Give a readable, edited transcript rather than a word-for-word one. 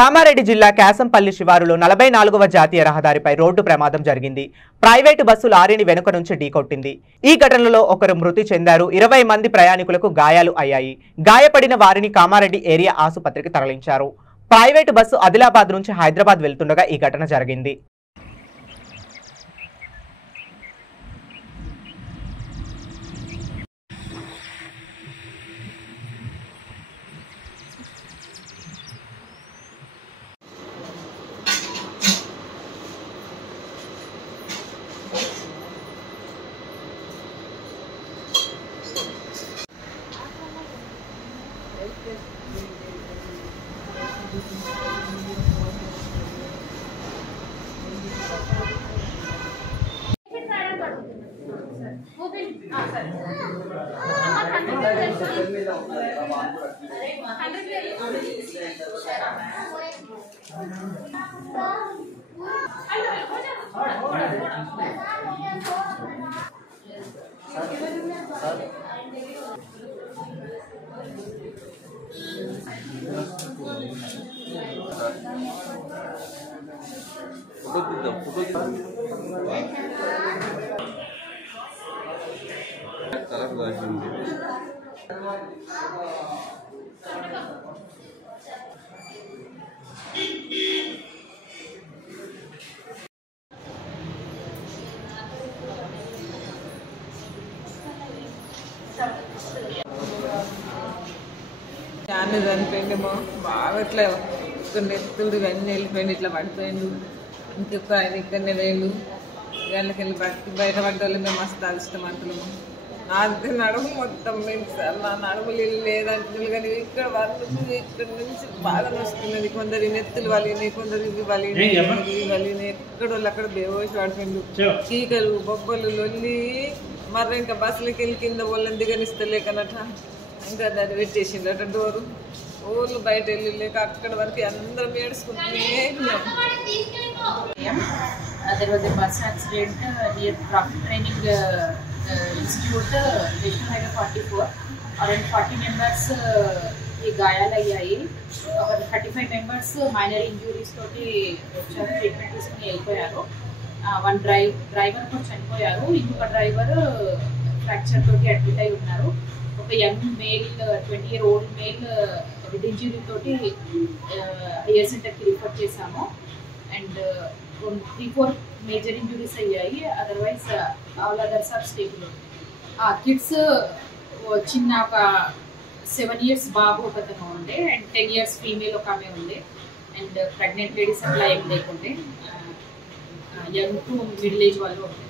కామారెడ్డి జిల్లా కేశంపల్లి శివారులో 44వ జాతీయ రహదారిపై రోడ్డు ప్రమాదం జరిగింది. ప్రైవేటు బస్సు లారీని వెనుక నుంచి ఢీకొట్టింది. ఈ ఘటనలో ఒకరు మృతి చెందారు. 20 మంది ప్రయాణికులకు గాయాలు అయ్యాయి. గాయపడిన వారిని కామారెడ్డి ఏరియా ఆసుపత్రికి తరలించారు. ప్రైవేటు బస్సు ఆదిలాబాద్ నుంచి హైదరాబాద్ వెళ్తుండగా ఈ ఘటన జరిగింది. చాలా చనిపోయిండేమో బాగా ఇట్లా కొన్ని ఎత్తులు ఇవన్నీ వెళ్ళిపోయింది, ఇట్లా పడిపోయిండు. ఇంకొక ఆయన ఇక్కడనే వేళ్ళు వీళ్ళకెళ్ళి బయట పడ్డోళ్ళు మేము మస్తు అదిష్టమంటున్నాము. నాది నడుము మొత్తం సార్, నా నడుములు లేదంటున్నారు కానీ ఇక్కడ వాళ్ళు ఇక్కడ నుంచి బాగా వస్తున్నది. కొందరి నెత్తులు వలినాయి, కొందరు ఇవి వలినాయి, ఎక్కడ వాళ్ళు అక్కడ బేవోసి పడిపోయిండు. చీకలు బొబ్బలు లొల్లి మర్ర ఇంకా బస్సులకి వెళ్ళి కింద వాళ్ళని దిగనిస్తలేకనట ఇంకా దాన్ని పెట్టేసిండు అట డోరు. ఊళ్ళు బయట వెళ్ళి లేక అక్కడ వరకు అందరం ఏడుచుకుంటూనే ఉన్నాం. There was a bus accident near Craft Training Institute, National Highway 44. Around 40 members ఈ గాయాలు అయ్యాయి. ఒక 35 మెంబర్స్ మైనర్ ఇంజురీస్ తోటి వచ్చారు, ట్రీట్మెంట్ తీసుకుని వెళ్ళిపోయారు. డ్రైవర్ కూడా చనిపోయారు, ఇంకొక డ్రైవర్ ఫ్రాక్చర్ తోటి అడ్మిట్ అయి ఉన్నారు. ఒక young male 20-year-old male head injury తోటి హైయర్ సెంటర్కి రిఫర్ చేశాము. అండ్ 3-4 మేజర్ ఇంజురీస్ అయ్యాయి. Otherwise all others are stable. Kids చిన్న ఒక 7 years బాబు ఒకతను ఉండే, అండ్ 10 years ఫీమేల్ ఒక ఆమె ఉండే, అండ్ ప్రెగ్నెంట్ లేడీస్ అట్లా ఏం లేకుండే, యంగ్ టు మిడిల్ ఏజ్ వాళ్ళు ఉండే.